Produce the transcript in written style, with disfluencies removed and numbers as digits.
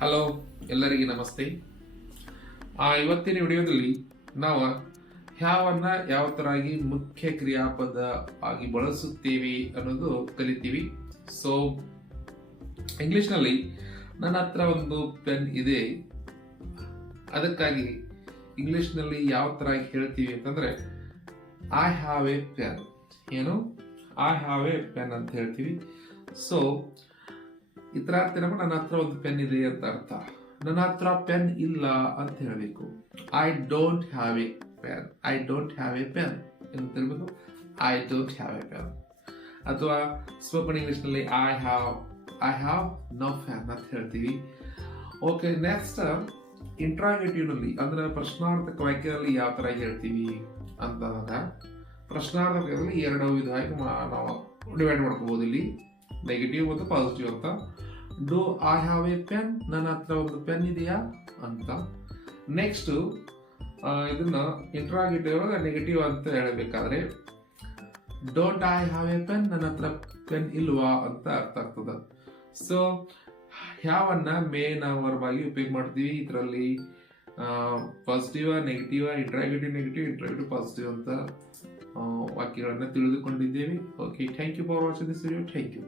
Hello, ಎಲ್ಲರಿಗೆ ನಮಸ್ತೆ. ಇವತ್ತಿನ ವಿಡಿಯೋದಲ್ಲಿ ನಾವು ಹ್ಯಾವನ್ನ ಯಾವ ತರಾಗಿ ಮುಖ್ಯ ಕ್ರಿಯಾಪದ ಆಗಿ ಬಳಸುತ್ತೇವೆ ಅನ್ನೋದು ಕಲಿತೀವಿ. ಸೊ ಇಂಗ್ಲಿಷ್ನಲ್ಲಿ ನನ್ನ ಹತ್ರ ಒಂದು ಪೆನ್ ಇದೆ, ಅದಕ್ಕಾಗಿ ಇಂಗ್ಲಿಷ್ನಲ್ಲಿ ಯಾವ ತರ ಹೇಳ್ತೀವಿ ಅಂತಂದ್ರೆ ಐ ಹ್ಯಾವ್ ಎ ಪೆನ್. ಏನು ಐ ಹ್ಯಾವ್ ಎ ಪೆನ್ ಅಂತ ಹೇಳ್ತೀವಿ. ಸೊ ಇತರ ಅರ್ಥ ನನ್ನ ಹತ್ರ ಒಂದು ಪೆನ್ ಇದೆ ಅಂತ ಅರ್ಥ. ನನ್ನ ಹತ್ರ ಪೆನ್ ಇಲ್ಲ ಅಂತ ಹೇಳಬೇಕು. I don't have A pen. I don't have A pen ಅಂತ ಹೇಳ್ಬೇಕು. I don't have A pen. ಅಥವಾ ಸ್ಪೋಕನ್ ಇಂಗ್ಲಿಷ್ ನಲ್ಲಿ ಐ ಹ್ಯಾವ್ ನೋ ಪೆನ್ ಅಂತ ಹೇಳ್ತೀವಿ. ಓಕೆ, ನೆಕ್ಸ್ಟ್ ಇಂಟ್ರಾಗೇಟಿವ್ ನಲ್ಲಿ ಅಂದ್ರೆ ಪ್ರಶ್ನಾರ್ಥಕ ವಾಕ್ಯದಲ್ಲಿ ಯಾವ ತರ ಹೇಳ್ತೀವಿ ಅಂತಂದಾಗ ಪ್ರಶ್ನಾರ್ಥಕದಲ್ಲಿ ಎರಡು ವಿಧವಾಗಿ ನಾವು ಡಿವೈಡ್ ಮಾಡ್ಕೋಬಹುದು. ಇಲ್ಲಿ ನೆಗೆಟಿವ್ ಮತ್ತು ಪಾಸಿಟಿವ್ ಅಂತ. Do I have A pen, ನನ್ನ ಹತ್ರ ಒಂದು ಪೆನ್ ಇದೆಯಾ ಅಂತ. ನೆಕ್ಸ್ಟ್ ಇದನ್ನ ಇಂಟ್ರಾಗೇಟಿವ್ ನೆಗೆಟಿವ್ ಅಂತ ಹೇಳಬೇಕಾದ್ರೆ don't I have A pen, ನನ್ನ ಹತ್ರ ಪೆನ್ ಇಲ್ವಾ ಅಂತ ಅರ್ಥ ಆಗ್ತದೆ. ಸೊ ಹ್ಯಾವನ್ನ ಮೇನ್ ವರ್ಬ್ ಆಗಿ ಉಪಯೋಗ ಮಾಡ್ತೀವಿ. ಇದರಲ್ಲಿ ಪಾಸಿಟಿವ್, ನೆಗೆಟಿವ್, ಇಂಟ್ರಾಗೇಟಿವ್ ಪಾಸಿಟಿವ್ ಅಂತ ವಾಕ್ಯಗಳನ್ನ ತಿಳಿದುಕೊಂಡಿದ್ದೇವೆ. Okay, thank you for watching this video. Thank you.